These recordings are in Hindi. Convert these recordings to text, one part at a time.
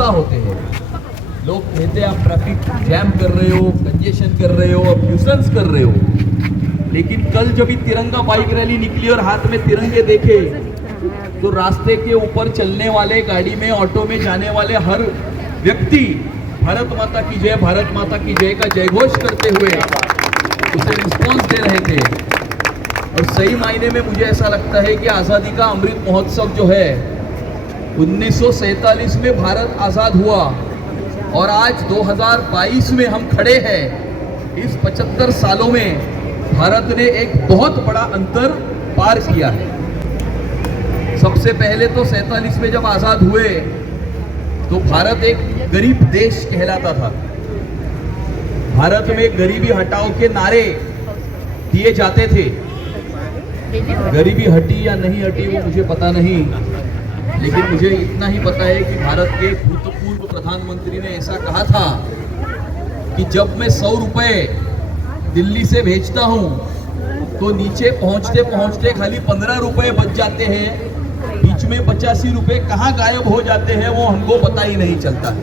गुस्सा होते हैं। लोग कहते हैं आप ट्रैफिक जैम कर रहे हो, कंजेशन कर रहे हो, अब न्यूसेंस कर रहे हो। लेकिन कल जब ये तिरंगा बाइक रैली निकली और हाथ में तिरंगे देखे तो रास्ते के ऊपर चलने वाले, गाड़ी में, ऑटो में जाने वाले हर व्यक्ति भारत माता की जय, भारत माता की जय का जयघोष करते हुए उसे रिस्पॉन्स दे रहे थे। और सही मायने में मुझे ऐसा लगता है कि आज़ादी का अमृत महोत्सव जो है 1947 में भारत आज़ाद हुआ और आज 2022 में हम खड़े हैं। इस 75 सालों में भारत ने एक बहुत बड़ा अंतर पार किया है। सबसे पहले तो 47 में जब आज़ाद हुए तो भारत एक गरीब देश कहलाता था। भारत में गरीबी हटाओ के नारे दिए जाते थे। गरीबी हटी या नहीं हटी वो मुझे पता नहीं, लेकिन मुझे इतना ही पता है कि भारत के भूतपूर्व प्रधानमंत्री ने ऐसा कहा था कि जब मैं 100 रुपए दिल्ली से भेजता हूं तो नीचे पहुंचते पहुंचते खाली 15 रुपए बच जाते हैं, बीच में 85 रुपए कहाँ गायब हो जाते हैं वो हमको पता ही नहीं चलता है।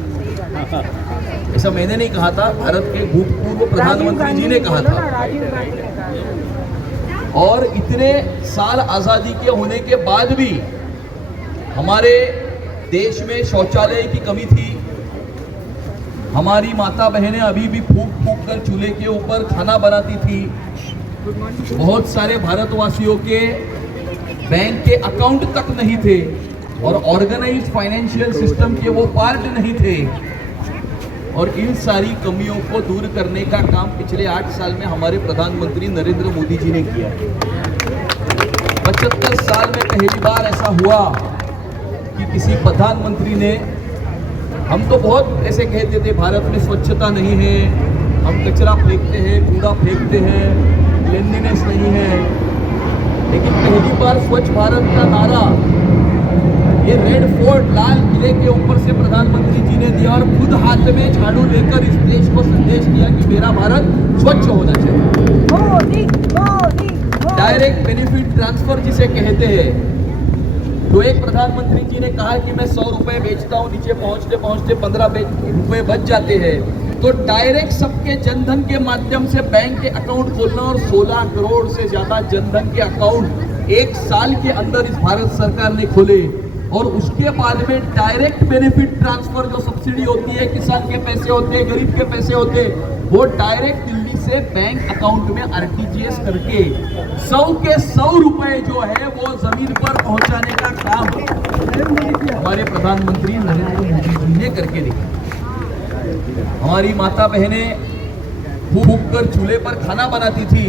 ऐसा मैंने नहीं कहा था, भारत के भूतपूर्व प्रधानमंत्री जी ने कहा था। और इतने साल आजादी के होने के बाद भी हमारे देश में शौचालय की कमी थी। हमारी माता बहनें अभी भी फूंक फूंक कर चूल्हे के ऊपर खाना बनाती थी। बहुत सारे भारतवासियों के बैंक के अकाउंट तक नहीं थे और ऑर्गेनाइज्ड फाइनेंशियल सिस्टम के वो पार्ट नहीं थे। और इन सारी कमियों को दूर करने का काम पिछले 8 साल में हमारे प्रधानमंत्री नरेंद्र मोदी जी ने किया। 75 साल में पहली बार ऐसा हुआ कि किसी प्रधानमंत्री ने, हम तो बहुत ऐसे कहते थे भारत में स्वच्छता नहीं है, हम कचरा फेंकते हैं, कूड़ा फेंकते हैं, क्लीनलीनेस नहीं है, लेकिन पहली बार स्वच्छ भारत का नारा ये रेड फोर्ट लाल किले के ऊपर से प्रधानमंत्री जी ने दिया और खुद हाथ में झाड़ू लेकर इस देश को संदेश दिया कि मेरा भारत स्वच्छ होना चाहिए। डायरेक्ट बेनिफिट ट्रांसफर जिसे कहते हैं, तो एक प्रधानमंत्री जी ने कहा कि मैं 100 रुपए बेचता हूं, नीचे पहुंचते पहुंचते 15 रुपए बच जाते हैं, तो डायरेक्ट सबके जनधन के माध्यम से बैंक के अकाउंट खोलना और 16 करोड़ से ज्यादा जनधन के अकाउंट 1 साल के अंदर इस भारत सरकार ने खोले। और उसके बाद में डायरेक्ट बेनिफिट ट्रांसफर जो सब्सिडी होती है, किसान के पैसे होते हैं, गरीब के पैसे होते हैं, वो डायरेक्ट दिल्ली से बैंक अकाउंट में आरटीजीएस करके 100 के 100 रुपए जो है वो जमीन पर पहुंचाने का काम हमारे प्रधानमंत्री नरेंद्र मोदी जी ने करके दिखाया। हमारी माता बहनें फूंक कर चूल्हे पर खाना बनाती थी।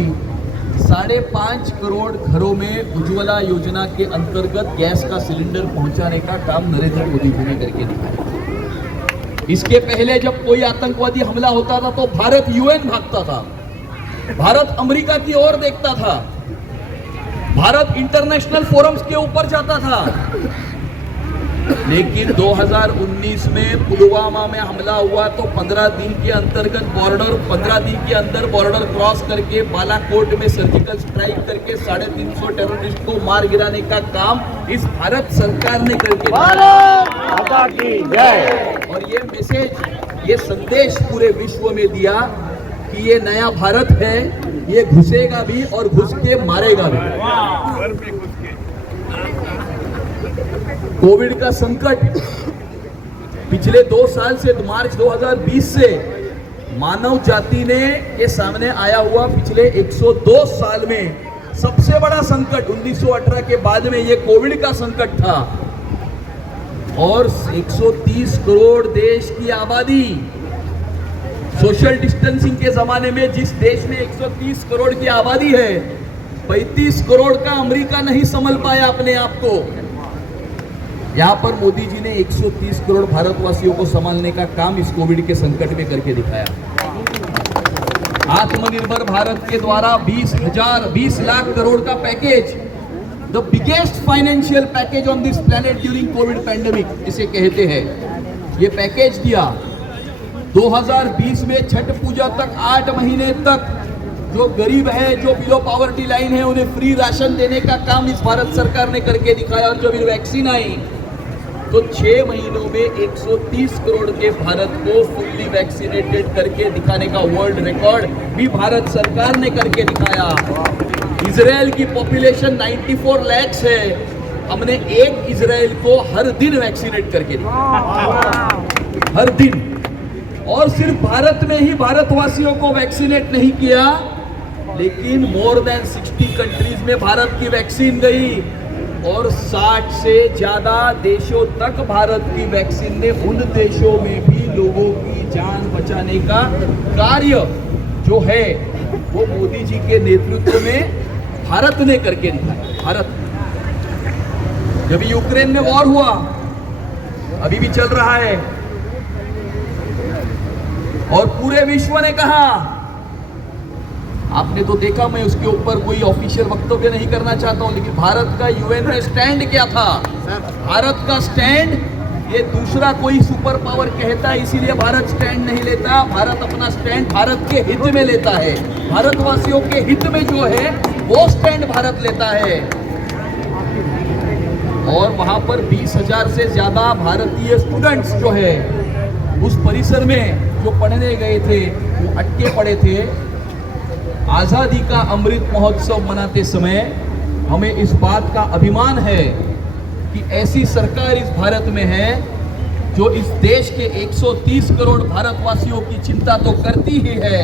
5.5 करोड़ घरों में उज्ज्वला योजना के अंतर्गत गैस का सिलेंडर पहुंचाने का काम नरेंद्र मोदी जी ने करके दिखाया। इसके पहले जब कोई आतंकवादी हमला होता था तो भारत यूएन भागता था, भारत अमेरिका की ओर देखता था, भारत इंटरनेशनल फोरम्स के ऊपर जाता था। लेकिन 2019 में पुलवामा में हमला हुआ तो 15 दिन के अंतर्गत बॉर्डर क्रॉस करके बालाकोट में सर्जिकल स्ट्राइक करके 350 टेररिस्ट को मार गिराने का काम इस भारत सरकार ने करके और ये मैसेज, ये संदेश पूरे विश्व में दिया कि ये नया भारत है, ये घुसेगा भी और घुस के मारेगा भी। कोविड का संकट पिछले 2 साल से, मार्च 2020 से मानव जाति ने के सामने आया हुआ पिछले 102 साल में सबसे बड़ा संकट 1918 के बाद में ये कोविड का संकट था। और 130 करोड़ देश की आबादी, सोशल डिस्टेंसिंग के जमाने में जिस देश में 130 करोड़ की आबादी है, 35 करोड़ का अमेरिका नहीं संभल पाया अपने आप को। यहाँ पर मोदी जी ने 130 करोड़ भारतवासियों को संभालने का काम इस कोविड के संकट में करके दिखाया। आत्मनिर्भर भारत के द्वारा 20 लाख करोड़ का package, the biggest financial package on this planet during Covid pandemic जिसे कहते हैं, ये पैकेज दिया। 2020 में छठ पूजा तक 8 महीने तक जो गरीब है, जो बिलो पॉवर्टी लाइन है, उन्हें फ्री राशन देने का काम इस भारत सरकार ने करके दिखाया। और जब वैक्सीन आई तो 6 महीनों में 130 करोड़ के भारत को फुल्ली वैक्सीनेटेड करके दिखाने का वर्ल्ड रिकॉर्ड भी भारत सरकार ने करके दिखाया। इजराइल की पॉपुलेशन 94 लाख है, हमने एक इजराइल को हर दिन वैक्सीनेट करके दिखाया, हर दिन। और सिर्फ भारत में ही भारतवासियों को वैक्सीनेट नहीं किया, लेकिन मोर देन 60 कंट्रीज में भारत की वैक्सीन गई और 60 से ज्यादा देशों तक भारत की वैक्सीन ने उन देशों में भी लोगों की जान बचाने का कार्य जो है वो मोदी जी के नेतृत्व में भारत ने करके दिखाया। भारत, जब यूक्रेन में वॉर हुआ, अभी भी चल रहा है, और पूरे विश्व ने कहा, आपने तो देखा, मैं उसके ऊपर कोई ऑफिशियल वक्तव्य नहीं करना चाहता हूं, लेकिन भारत का यूएन में स्टैंड क्या था? भारत का स्टैंड, ये दूसरा कोई सुपर पावर कहता है इसीलिए भारत स्टैंड नहीं लेता। भारत अपना स्टैंड भारत के हित में लेता है, भारतवासियों के हित में जो है वो स्टैंड भारत लेता है। और वहां पर 20,000 से ज्यादा भारतीय स्टूडेंट्स जो है उस परिसर में जो पढ़ने गए थे वो अटके पड़े थे। आजादी का अमृत महोत्सव मनाते समय हमें इस बात का अभिमान है कि ऐसी सरकार इस भारत में है जो इस देश के 130 करोड़ भारतवासियों की चिंता तो करती ही है,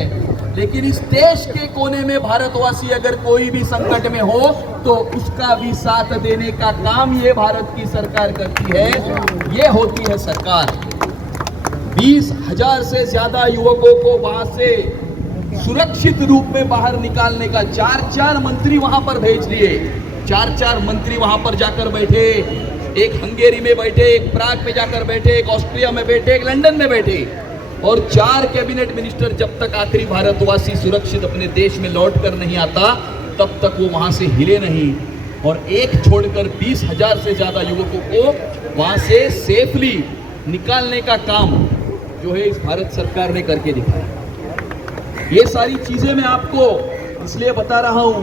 लेकिन इस देश के कोने में भारतवासी अगर कोई भी संकट में हो तो उसका भी साथ देने का काम ये भारत की सरकार करती है। ये होती है सरकार। 20,000 से ज्यादा युवकों को वहां से सुरक्षित रूप में बाहर निकालने का 4 मंत्री वहां पर भेज दिए। 4 मंत्री वहां पर जाकर बैठे, एक हंगेरी में बैठे, एक प्राग में जाकर बैठे, एक ऑस्ट्रिया में बैठे, एक लंदन में बैठे, और 4 कैबिनेट मिनिस्टर जब तक आखिरी भारतवासी सुरक्षित अपने देश में लौट कर नहीं आता तब तक वो वहां से हिले नहीं। और एक छोड़कर 20,000 से ज्यादा युवकों को वहां से सेफली निकालने का काम जो है इस भारत सरकार ने करके दिखाया। ये सारी चीजें मैं आपको इसलिए बता रहा हूं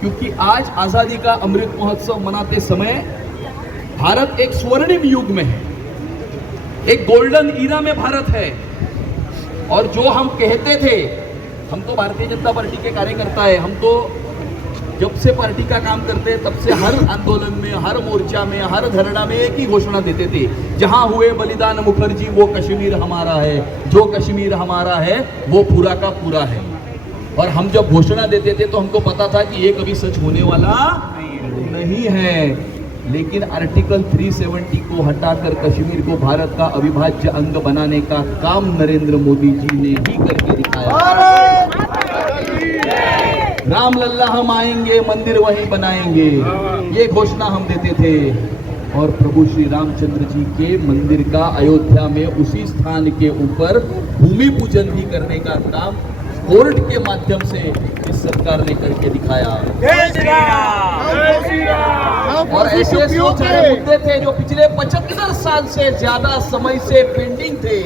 क्योंकि आज आजादी का अमृत महोत्सव मनाते समय भारत एक स्वर्णिम युग में है, एक गोल्डन ईरा में भारत है। और जो हम कहते थे, हम तो भारतीय जनता पार्टी के कार्यकर्ता है, हम तो जब से पार्टी का काम करते हैं तब से हर आंदोलन में, हर मोर्चा में, हर धरना में एक ही घोषणा देते थे, जहां हुए बलिदान मुखर्जी वो कश्मीर हमारा है, जो कश्मीर हमारा है वो पूरा का पूरा है। और हम जब घोषणा देते थे तो हमको पता था कि ये कभी सच होने वाला नहीं है, लेकिन आर्टिकल 370 को हटाकर कश्मीर को भारत का अविभाज्य अंग बनाने का काम नरेंद्र मोदी जी ने ही करके दिखाया। राम लल्ला हम आएंगे, मंदिर वहीं बनाएंगे, ये घोषणा हम देते थे। और प्रभु श्री रामचंद्र जी के मंदिर का अयोध्या में उसी स्थान के ऊपर भूमि पूजन भी करने का काम कोर्ट के माध्यम से इस सरकार ने करके दिखाया। और ऐसे सारे मुद्दे थे जो पिछले 75 साल से ज्यादा समय से पेंडिंग थे,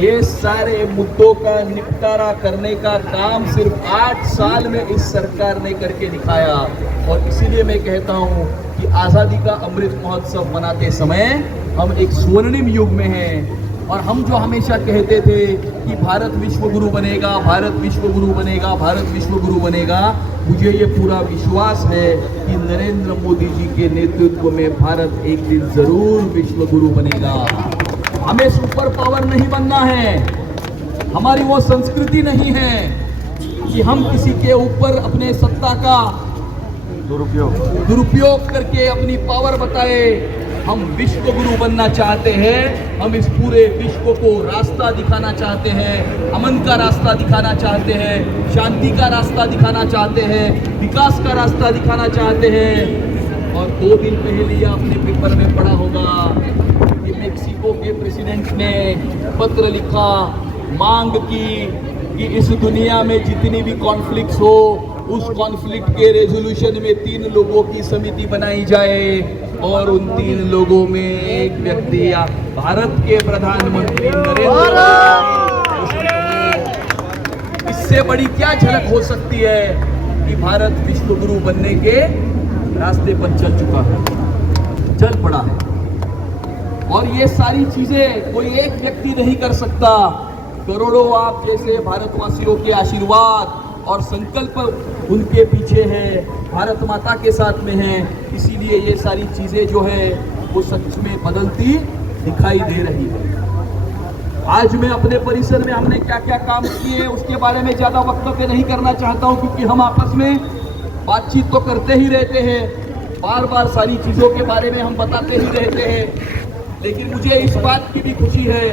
ये सारे मुद्दों का निपटारा करने का काम सिर्फ 8 साल में इस सरकार ने करके दिखाया। और इसीलिए मैं कहता हूं कि आजादी का अमृत महोत्सव मनाते समय हम एक स्वर्णिम युग में हैं। और हम जो हमेशा कहते थे कि भारत विश्व गुरु बनेगा, भारत विश्व गुरु बनेगा, भारत विश्व गुरु बनेगा, मुझे ये पूरा विश्वास है कि नरेंद्र मोदी जी के नेतृत्व में भारत एक दिन जरूर विश्व गुरु बनेगा। हमें सुपर पावर नहीं बनना है, हमारी वो संस्कृति नहीं है कि हम किसी के ऊपर अपने सत्ता का दुरुपयोग करके अपनी पावर बताए। हम विश्व गुरु बनना चाहते हैं, हम इस पूरे विश्व को रास्ता दिखाना चाहते हैं, अमन का रास्ता दिखाना चाहते हैं, शांति का रास्ता दिखाना चाहते हैं, विकास का रास्ता दिखाना चाहते हैं। और 2 दिन पहले आपने पेपर में पढ़ा होगा कि मेक्सिको के प्रेसिडेंट ने पत्र लिखा, मांग की कि इस दुनिया में जितनी भी कॉन्फ्लिक्ट्स हो उस कॉन्फ्लिक्ट के रेजोल्यूशन में 3 लोगों की समिति बनाई जाए और उन 3 लोगों में एक व्यक्ति या भारत के प्रधानमंत्री नरेंद्र मोदी। इससे बड़ी क्या झलक हो सकती है कि भारत विश्व गुरु बनने के रास्ते पर चल चुका है। चल पड़ा है। और ये सारी चीजें कोई एक व्यक्ति नहीं कर सकता, करोड़ों आप जैसे भारतवासियों के आशीर्वाद और संकल्प उनके पीछे है, भारत माता के साथ में है। इसीलिए ये सारी चीजें जो है वो सच में बदलती दिखाई दे रही है। आज मैं अपने परिसर में हमने क्या क्या काम किए उसके बारे में ज्यादा वक्तव्य नहीं करना चाहता हूं, क्योंकि हम आपस में बातचीत तो करते ही रहते हैं, बार बार सारी चीजों के बारे में हम बताते ही रहते हैं। लेकिन मुझे इस बात की भी खुशी है,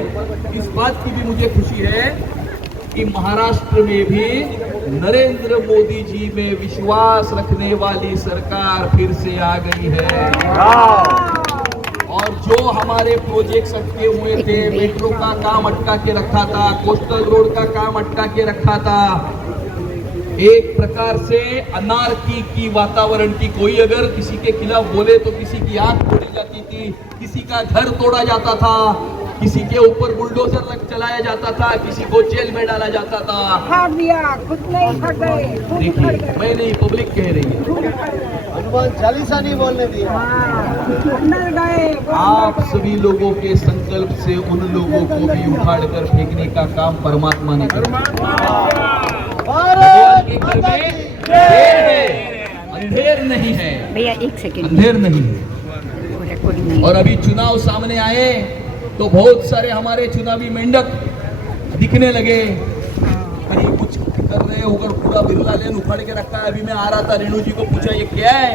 इस बात की भी मुझे खुशी है कि महाराष्ट्र में भी नरेंद्र मोदी जी में विश्वास रखने वाली सरकार फिर से आ गई है। और जो हमारे प्रोजेक्ट्स अटके हुए थे, मेट्रो का काम अटका के रखा था, कोस्टल रोड का काम अटका के रखा था, एक प्रकार से अनार्की की वातावरण की, कोई अगर किसी के खिलाफ बोले तो किसी की आंख तोड़ी जाती थी, किसी का घर तोड़ा जाता था, किसी के ऊपर बुलडोजर चलाया जाता था, किसी को जेल में डाला जाता था। खुद नहीं फट गए, देखिए मैं नहीं, पब्लिक कह रही है, हनुमान चालीसा नहीं बोलने दिया। अंदर गए। आप सभी लोगों के संकल्प से उन लोगों को भी उखाड़ कर फेंकने का काम परमात्मा ने किया। भगवान के घर में अंधेर है, अंधेर नहीं है भैया, एक सेकंड, अंधेर नहीं है। और अभी चुनाव सामने आए तो बहुत सारे हमारे चुनावी मेंढक दिखने लगे, अरे कुछ कर रहे होकर पूरा बिरला लेन उखाड़ के रखा है। अभी मैं आ रहा था, रेणु जी को पूछा ये क्या है?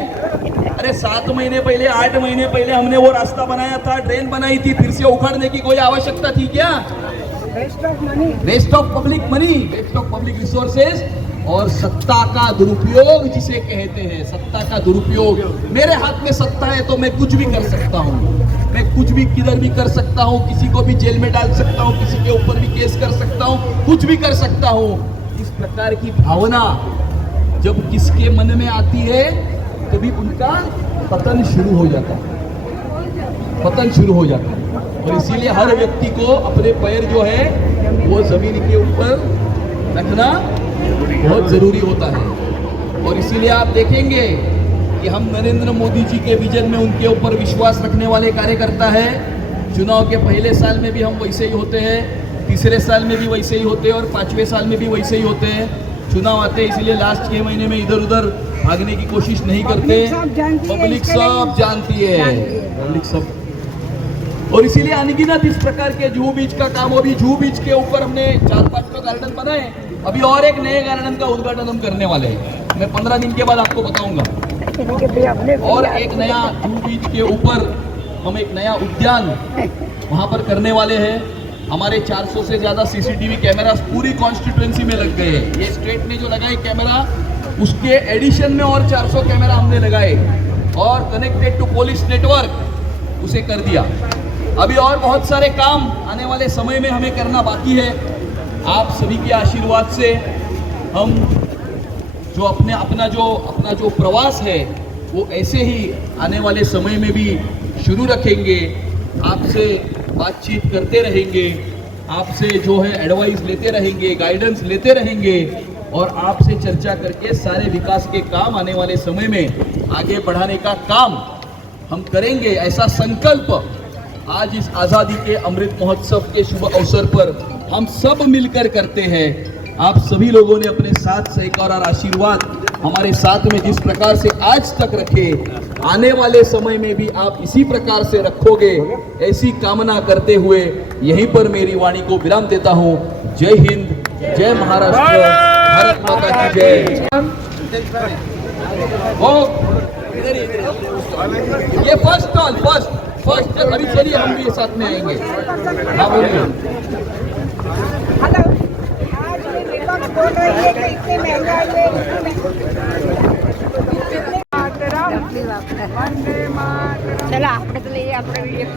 अरे 7 महीने पहले 8 महीने पहले हमने वो रास्ता बनाया था, ड्रेन बनाई थी, फिर से उखाड़ने की कोई आवश्यकता थी क्या? Waste of money, waste of public money, waste of public resources और सत्ता का दुरुपयोग जिसे कहते हैं, सत्ता का दुरुपयोग। मेरे हाथ में सत्ता है तो मैं कुछ भी कर सकता हूँ, मैं कुछ भी किधर भी कर सकता हूँ, किसी को भी जेल में डाल सकता हूँ, किसी के ऊपर भी केस कर सकता हूँ, कुछ भी कर सकता हूँ। इस प्रकार की भावना जब किसके मन में आती है तभी उनका पतन शुरू हो जाता है, पतन शुरू हो जाता है। और इसीलिए हर व्यक्ति को अपने पैर जो है वो जमीन के ऊपर रखना बहुत जरूरी होता है। और इसीलिए आप देखेंगे कि हम नरेंद्र मोदी जी के विजन में उनके ऊपर विश्वास रखने वाले कार्यकर्ता है। चुनाव के पहले साल में भी हम वैसे ही होते हैं, तीसरे साल में भी वैसे ही होते हैं और 5वें साल में भी वैसे ही होते हैं। चुनाव आते हैं इसलिए लास्ट 6 महीने में इधर उधर भागने की कोशिश नहीं करते, पब्लिक सब जानती है, पब्लिक सब। और इसीलिए अनगिनत इस प्रकार के जुहू बीच का काम, अभी जुहू बीच के ऊपर हमने 4-5 गार्डन बनाए, अभी और एक नए गार्डन का उद्घाटन हम करने वाले हैं, मैं 15 दिन के बाद आपको बताऊंगा। और एक नया जुहू बीच के ऊपर हम एक नया उद्यान वहां पर करने वाले हैं। हमारे 400 से ज्यादा सीसीटीवी कैमरास पूरी कॉन्स्टिट्यूएंसी में लग गए हैं। ये स्टेट ने जो लगाए कैमरा, उसके एडिशन में और 400 कैमरा हमने लगाए और कनेक्टेड टू पुलिस नेटवर्क उसे कर दिया। अभी और बहुत सारे काम आने वाले समय में हमें करना बाकी है। आप सभी के आशीर्वाद से हम जो अपना जो प्रवास है वो ऐसे ही आने वाले समय में भी शुरू रखेंगे। आपसे बातचीत करते रहेंगे, आपसे जो है एडवाइस लेते रहेंगे, गाइडेंस लेते रहेंगे और आपसे चर्चा करके सारे विकास के काम आने वाले समय में आगे बढ़ाने का काम हम करेंगे। ऐसा संकल्प आज इस आज़ादी के अमृत महोत्सव के शुभ अवसर पर हम सब मिलकर करते हैं। आप सभी लोगों ने अपने साथ सहकार और आशीर्वाद हमारे साथ में जिस प्रकार से आज तक रखे, आने वाले समय में भी आप इसी प्रकार से रखोगे, ऐसी कामना करते हुए यहीं पर मेरी वाणी को विराम देता हूं। जय हिंद, जय महाराष्ट्र, भारत माता की जय। ये फर्स्ट स्टॉल, फर्स्ट अभी चलिए हम भी साथ में आएंगे। हाँ बोलिए। हेलो, आज ये विपक्ष बोल रही है कि इतने महंगाई चला આપણે તો લઈએ આપણે વિડિયો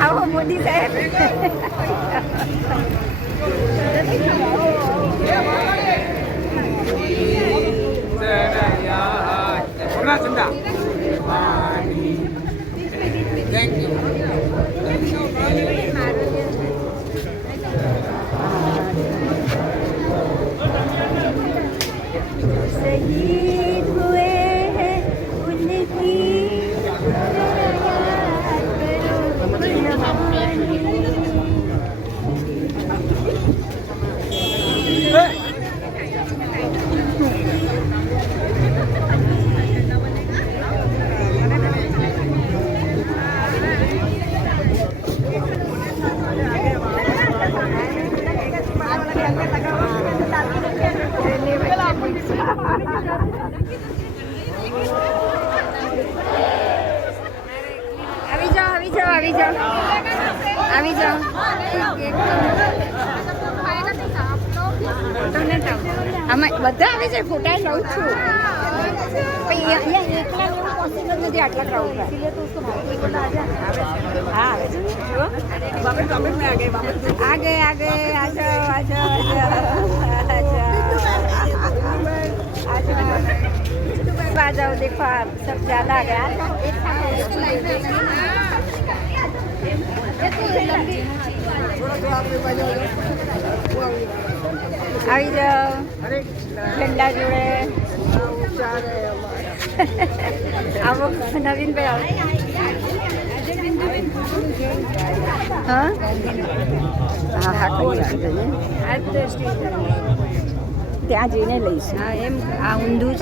आओ मोदी साहब Thank you. અમે બધા આવે છે ફોટા લઉં છું પણ અહીંયા એકલા એવું પોસિબલ નથી આટલા ક્રાઉડ हाँ आगे आगे आ जाओ आ जाओ आ जाओ देखो आप सब ज़्यादा आ गया આવી જાઓ ઠંડા જોડે આવો નવીન ભાઈ हाँ हाँ हाँ કોઈ વાંધો નહીં ત્યાં જઈને લઈશ હા એમ આ ઊંધું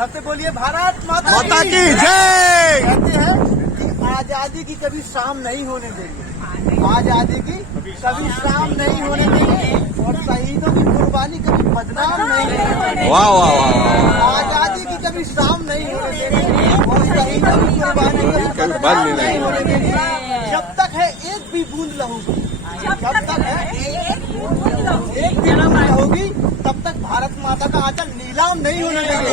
सबसे बोलिए भारत माता की जय। कहते हैं कि आजादी की कभी शाम नहीं होने देंगे, आजादी की कभी शाम नहीं होने देंगे और शहीदों की कुर्बानी कभी बदनाम नहीं होने। वाह वाह वाह। आजादी की कभी शाम नहीं होने देंगे और शहीदों की कुर्बानी कभी बदनाम नहीं होने देंगे। जब तक है एक भी बूंद लहू की, जब तक है एक भी बूंद लहू की, तब तक भारत माता का आंचल नीलाम नहीं होने देंगे।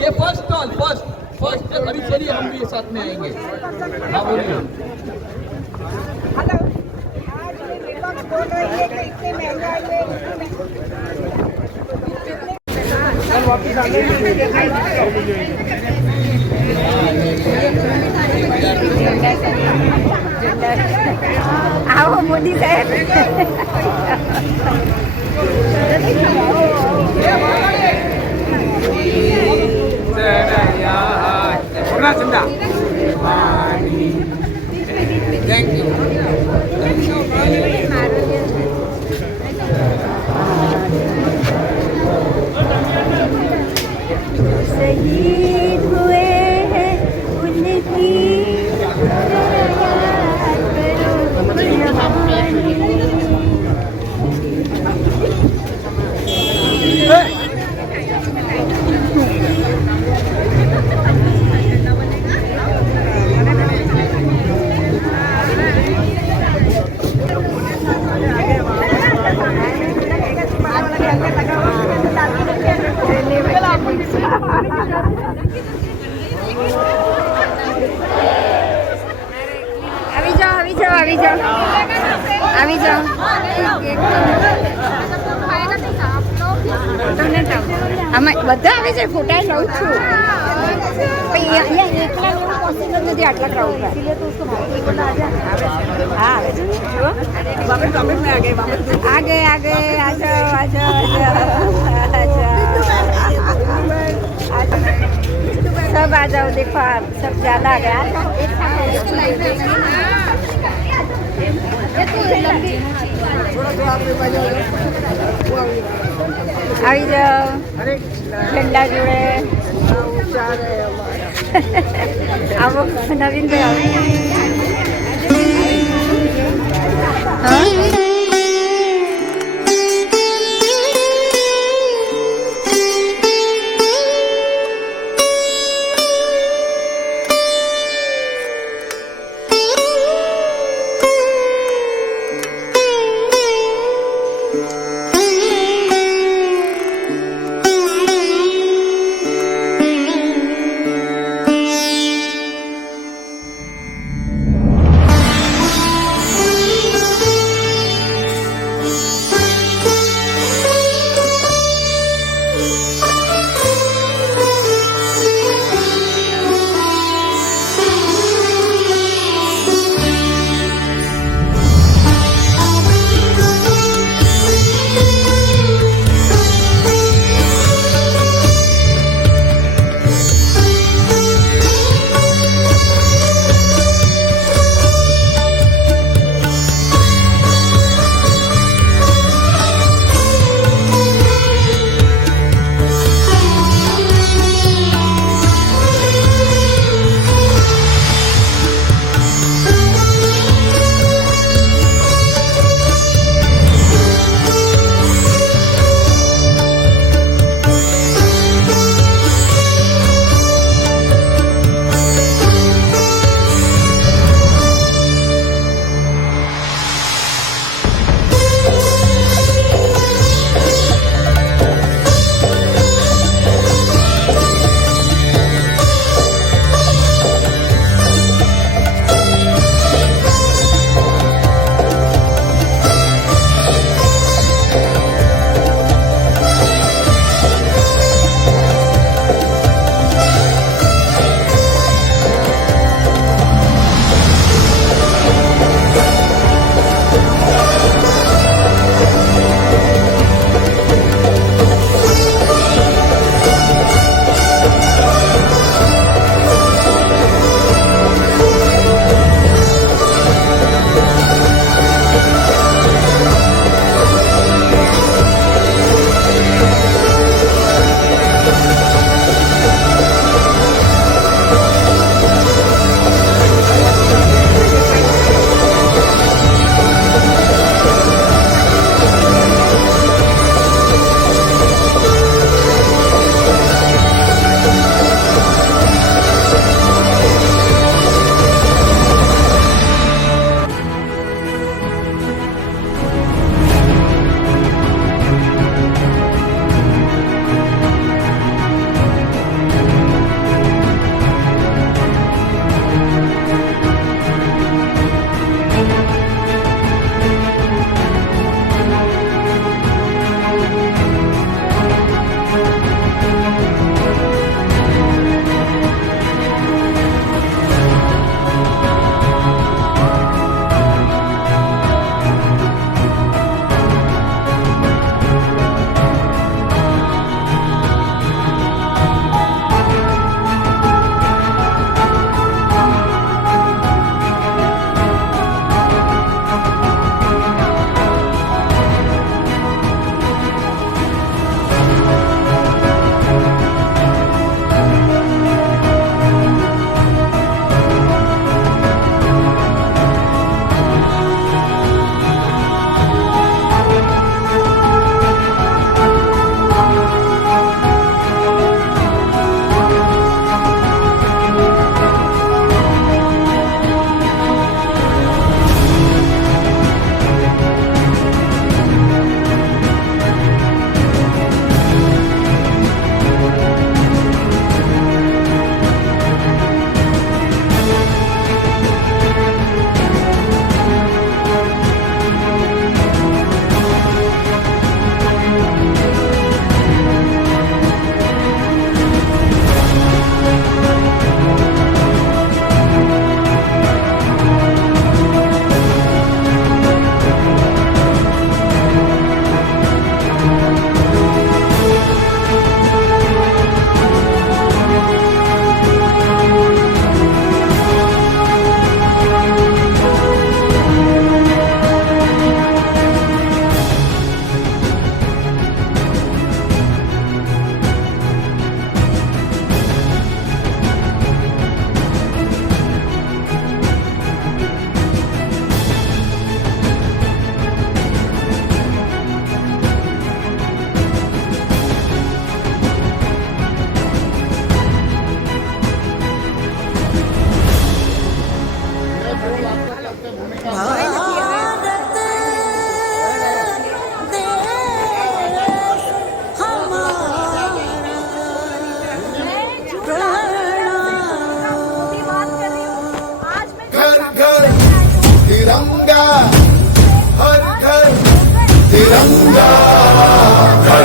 ये फर्स्ट स्टॉल फर्स्ट अभी चलिए हम भी साथ में आएंगे। हाँ बोलिए। हेलो आज ये विपक्ष बोल रही है कि इतने महंगाई में आओ मोदी साहब थैंक यू। शहीद हुए हैं उनकी આવી જાઓ અમે બધા આવે છે ફોટા લઉં છું પણ અહીંયા એકલા એવું પોસિબલ નથી આટલા ક્રાઉડ हाँ आगे आगे आ जाओ आ जाओ सब आ जाओ देखो आप सब ज़्यादा आ गया આવી જાઓ ઠંડા જોડે આવો નવીનભાઈ હા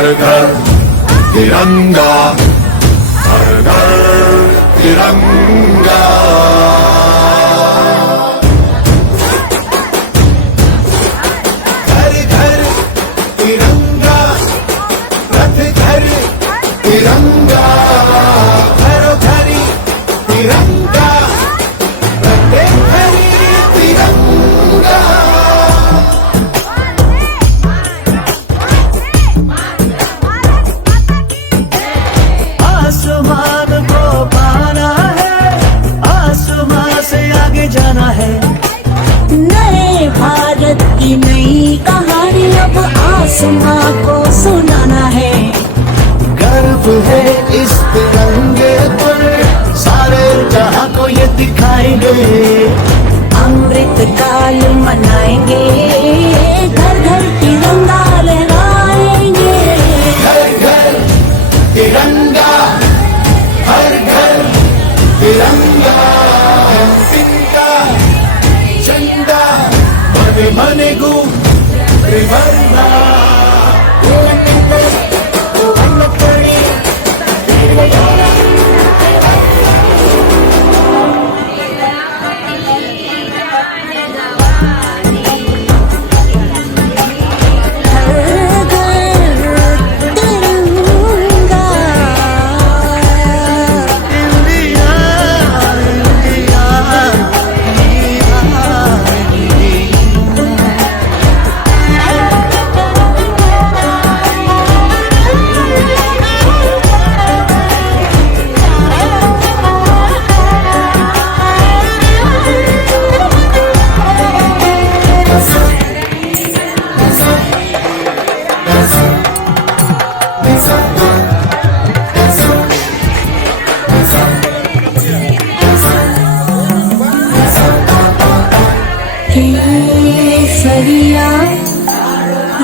हर घर तिरंगा, हर घर तिरंगा। घर घर तिरंगा, रथ घर तिरंगा, घरों घरी तिरंगा, रथे घरी तिरंगा। आसमान को पाना है, आसमान से आगे जाना है। नए भारत की नई कहानी अब आसमां को सुनाना है। गर्व है इस तिरंगे पर, सारे जहां को ये दिखाएंगे। अमृत काल मनाएंगे, घर घर तिरंगा लहराएंगे। घर घर तिरंगा, हर घर तिरंगा। तिरंगा झंडा मने मने गू त्रिवर्णा। केसरिया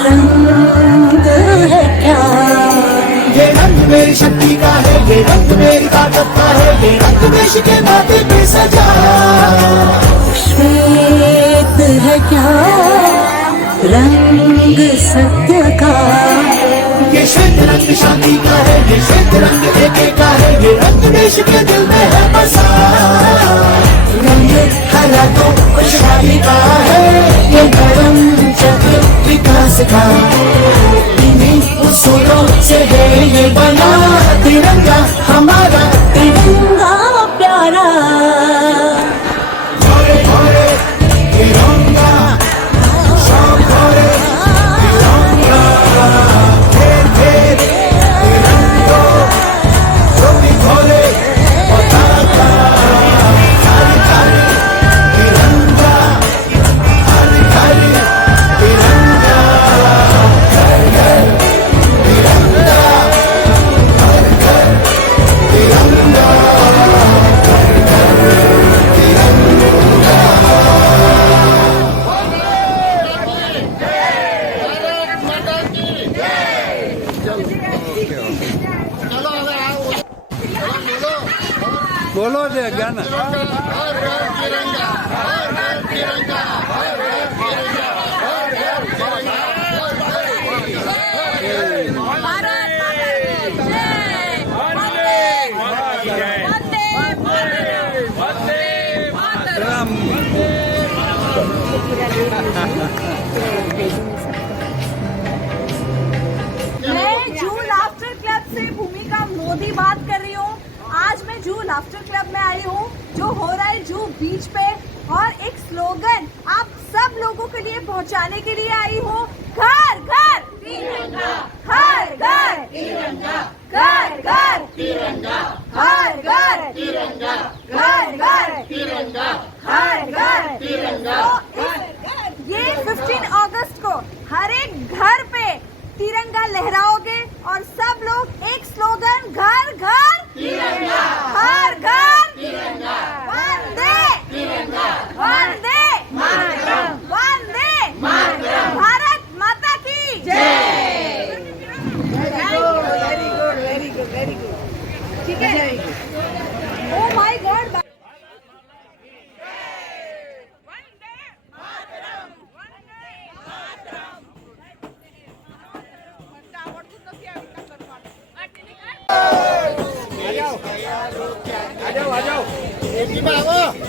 रंग है क्या? ये रंग मेरी शक्ति का है, ये रंग मेरी ताकत का है, ये रंग देश के माथे पे सजा। श्वेत है क्या रंग सत्य का? ये श्वेत रंग शांति का है, ये श्वेत रंग एके का है, ये रंग देश के दिल में है बसा। रंग हरा तो खुशहाली का है, ये गरम चक्र विकास का। इन्हीं उसूलों से है ये बना तिरंगा हमारा, तिरंगा प्यारा। घोड़े घोड़े तिरंगा, शाम घोड़े तिरंगा, घेर घेर तिरंगा, जो भी घोड़े पताका। हर घर तिरंगा, हर घर तिरंगा, घर घर तिरंगा, हर घर तिरंगा, घर घर तिरंगा। बोलो दे गाना। मैं जू लाफ्टर क्लब से भूमिका मोदी बात कर रही हूँ। आज मैं जू लाफ्टर क्लब में आई हूँ जो हो रहा है जू बीच पे, और एक स्लोगन आप सब लोगों के लिए पहुँचाने के लिए आई हूँ। घर घर तिरंगा, हर घर तिरंगा, घर घर तिरंगा, हर घर तिरंगा, घर घर तिरंगा, हर घर तिरंगा। ये 15 अगस्त को हर एक घर पे तिरंगा लहराओगे और सब लोग एक स्लोगन घर घर तिरंगा, हर घर तिरंगा, वंदे तिरंगा, वंदे मातरम, वंदे मातरम, भारत माता की जय। Very good very good very good. ठीक है। Oh my God. वंदे मातरम, वंदे मातरम। आवडतच नसते चौकी पर आओ